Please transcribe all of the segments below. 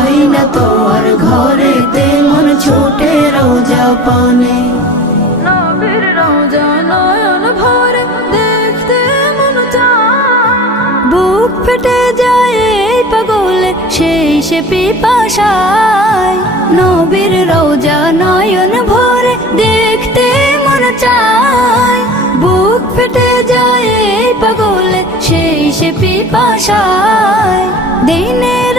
হয় না তো আর ঘরে তেমন ছোটে রোজা পানে। নবীর রোজা নয়ন ভরে দেখতে মন বুক ফেটে যায় পাগলে, সেই সে পিপাসায়। নবীর রোজা নয়ন ভরে দেখতে মন চায়। বুক ফেটে যায় পাগলে, সেই সে পিপাসায়। দিনের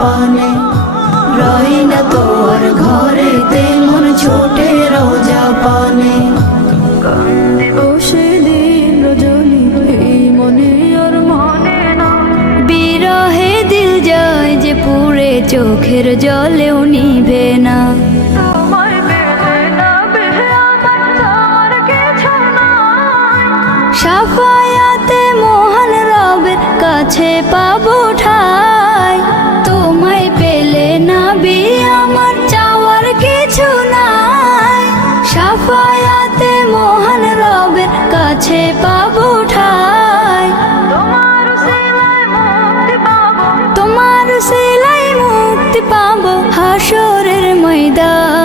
পানে। রই না তোর ঘরে তেমন ছোটে রোজা পানে। বসে দিল যায় যে পুরে চোখের জলেও নিভে না। সাফায়াতে মোহন রবের কাছে পাবো ঠা হাসরের ময়দান।